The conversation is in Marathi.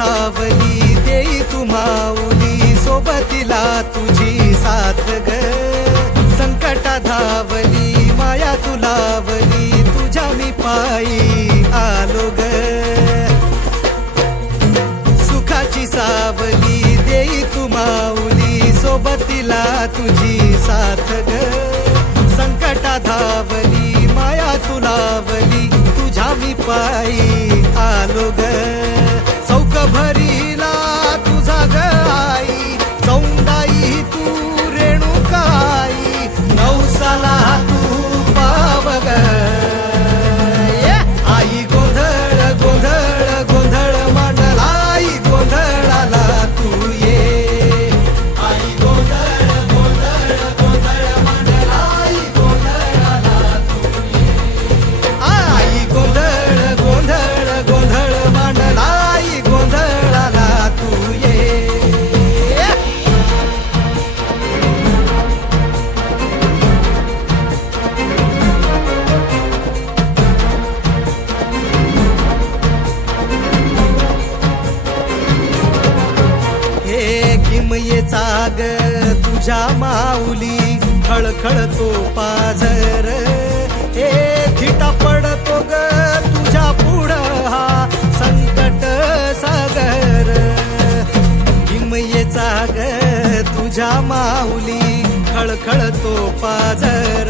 सावली देई तू माऊली सोबतीला तुझी साथ ग संकटा धावली माया तू लावली तुझ्या मी पायी आलो ग सुखाची सावली देई तू माऊली सोबतीला तुझी साथ ग संकटा धावली माया तू लावली तुझ्या मी पायी आलो ग चौक भरीला तुझा ग आई चौंडाई तू रेणुकाई नवसाला तू पाव ग आई गोंधळ गोंधळ गोंधळ मांडला आई गोंधळाला तू ये आई गोंधळ गोंधळ गोंधळ मांडला आई गोंधळाला तू ये आई गोंधळ गोंधळ गोंधळ मांडला आई गोंधळाला तू ये हे किमयेचा ग तुझ्या माऊली खळखळतो पाझर हे थिटा पडतो ग तुझ्या पुढं हा संकट सागर किमयेचा ग तुझ्या माऊली खळखळतो पाझर